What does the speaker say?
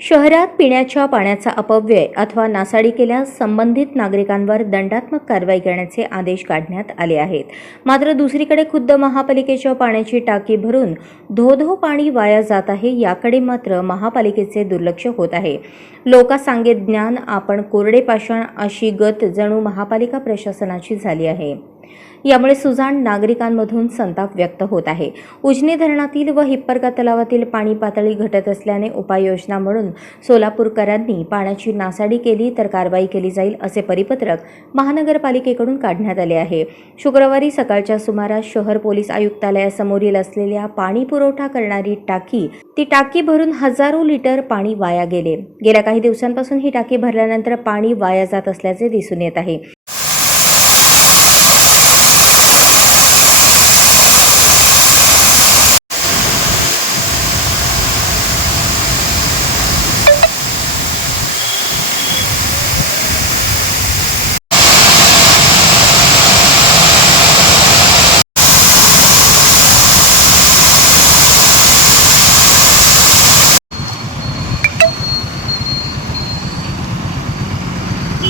शहरात पिण्याच्या पाण्याचा अपव्यय अथवा नासाडी केल्यास संबंधित नागरिकांवर दंडात्मक कारवाई करण्याचे आदेश काढण्यात आले आहेत. मात्र दुसरीकडे खुद्द महापालिकेच्या पाण्याची टाकी भरून धो धो पाणी वाया जात आहे याकडे मात्र महापालिकेचे दुर्लक्ष होत आहे. लोकासांगे ज्ञान आपण कोरडे पाषाण अशी गत जणू महापालिका प्रशासनाची झाली आहे. यामुळे सुजाण नागरिकांमधून संताप व्यक्त होत आहे. उजनी धरणातील व हिप्परगा तलावातील पाणी पातळी घटत असल्याने उपाययोजना म्हणून सोलापूरकरांनी पाण्याची नासाडी केली तर कारवाई केली जाईल असे परिपत्रक महानगरपालिकेकडून काढण्यात आले आहे. शुक्रवारी सकाळच्या सुमारास शहर पोलीस आयुक्तालयासमोरील असलेल्या पाणी पुरवठा करणारी टाकी ती टाकी भरून हजारो लिटर पाणी वाया गेले. गेल्या काही दिवसांपासून ही टाकी भरल्यानंतर पाणी वाया जात असल्याचे दिसून येत आहे.